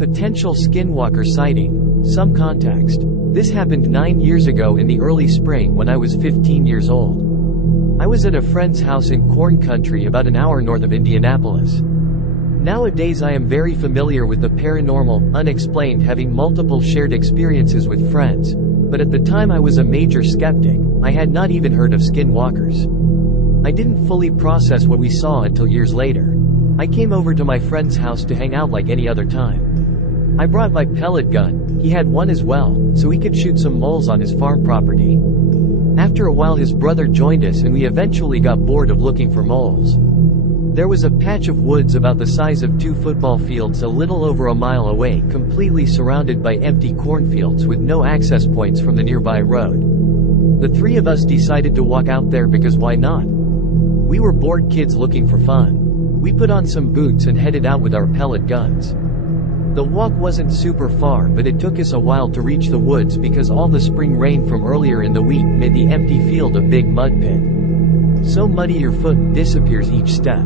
Potential skinwalker sighting. Some context. This happened 9 years ago in the early spring when I was 15 years old. I was at a friend's house in Corn Country about an hour north of Indianapolis. Nowadays I am very familiar with the paranormal, unexplained, having multiple shared experiences with friends. But at the time I was a major skeptic. I had not even heard of skinwalkers. I didn't fully process what we saw until years later. I came over to my friend's house to hang out like any other time. I brought my pellet gun, he had one as well, so we could shoot some moles on his farm property. After a while his brother joined us and we eventually got bored of looking for moles. There was a patch of woods about the size of 2 football fields a little over a mile away, completely surrounded by empty cornfields with no access points from the nearby road. The 3 of us decided to walk out there because why not? We were bored kids looking for fun. We put on some boots and headed out with our pellet guns. The walk wasn't super far, but it took us a while to reach the woods because all the spring rain from earlier in the week made the empty field a big mud pit. So muddy your foot disappears each step.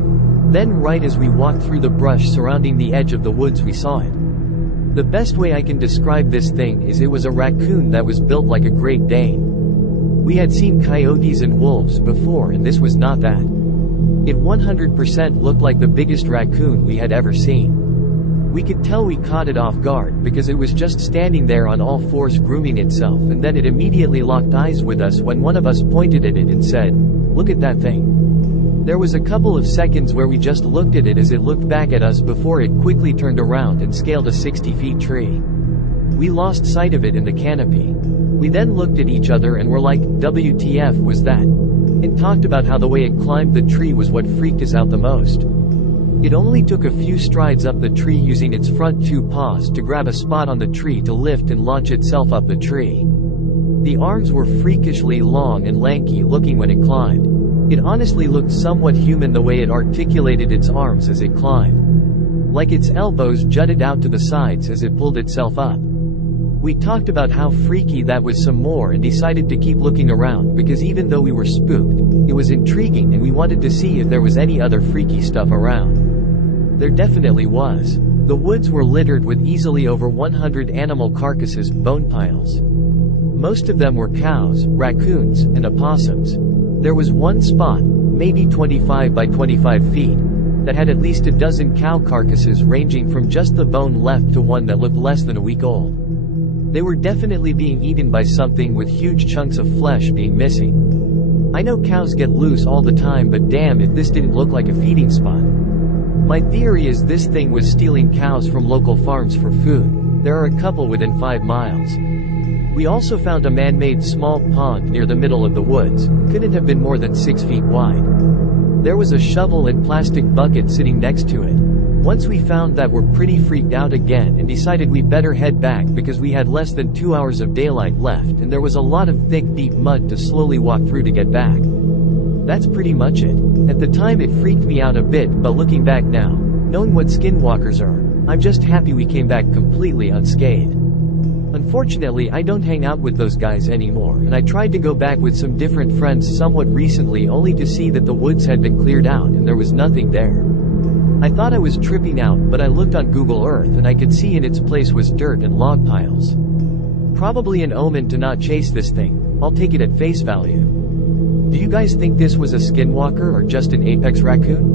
Then right as we walked through the brush surrounding the edge of the woods we saw it. The best way I can describe this thing is it was a raccoon that was built like a Great Dane. We had seen coyotes and wolves before and this was not that. It 100% looked like the biggest raccoon we had ever seen. We could tell we caught it off guard because it was just standing there on all fours grooming itself, and then it immediately locked eyes with us when one of us pointed at it and said, "Look at that thing." There was a couple of seconds where we just looked at it as it looked back at us before it quickly turned around and scaled a 60-foot tree. We lost sight of it in the canopy. We then looked at each other and were like, WTF was that? And talked about how the way it climbed the tree was what freaked us out the most. It only took a few strides up the tree using its front 2 paws to grab a spot on the tree to lift and launch itself up the tree. The arms were freakishly long and lanky looking when it climbed. It honestly looked somewhat human the way it articulated its arms as it climbed. Like its elbows jutted out to the sides as it pulled itself up. We talked about how freaky that was some more and decided to keep looking around because even though we were spooked, it was intriguing and we wanted to see if there was any other freaky stuff around. There definitely was. The woods were littered with easily over 100 animal carcasses, bone piles. Most of them were cows, raccoons, and opossums. There was one spot, maybe 25 by 25 feet, that had at least a dozen cow carcasses ranging from just the bone left to one that looked less than a week old. They were definitely being eaten by something with huge chunks of flesh being missing. I know cows get loose all the time, but damn if this didn't look like a feeding spot. My theory is this thing was stealing cows from local farms for food. There are a couple within 5 miles. We also found a man-made small pond near the middle of the woods. Couldn't have been more than 6 feet wide. There was a shovel and plastic bucket sitting next to it. Once we found that, we're pretty freaked out again and decided we better head back because we had less than 2 hours of daylight left and there was a lot of thick deep mud to slowly walk through to get back. That's pretty much it. At the time it freaked me out a bit, but looking back now, knowing what skinwalkers are, I'm just happy we came back completely unscathed. Unfortunately I don't hang out with those guys anymore and I tried to go back with some different friends somewhat recently only to see that the woods had been cleared out and there was nothing there. I thought I was tripping out, but I looked on Google Earth and I could see in its place was dirt and log piles. Probably an omen to not chase this thing. I'll take it at face value. Do you guys think this was a skinwalker or just an apex raccoon?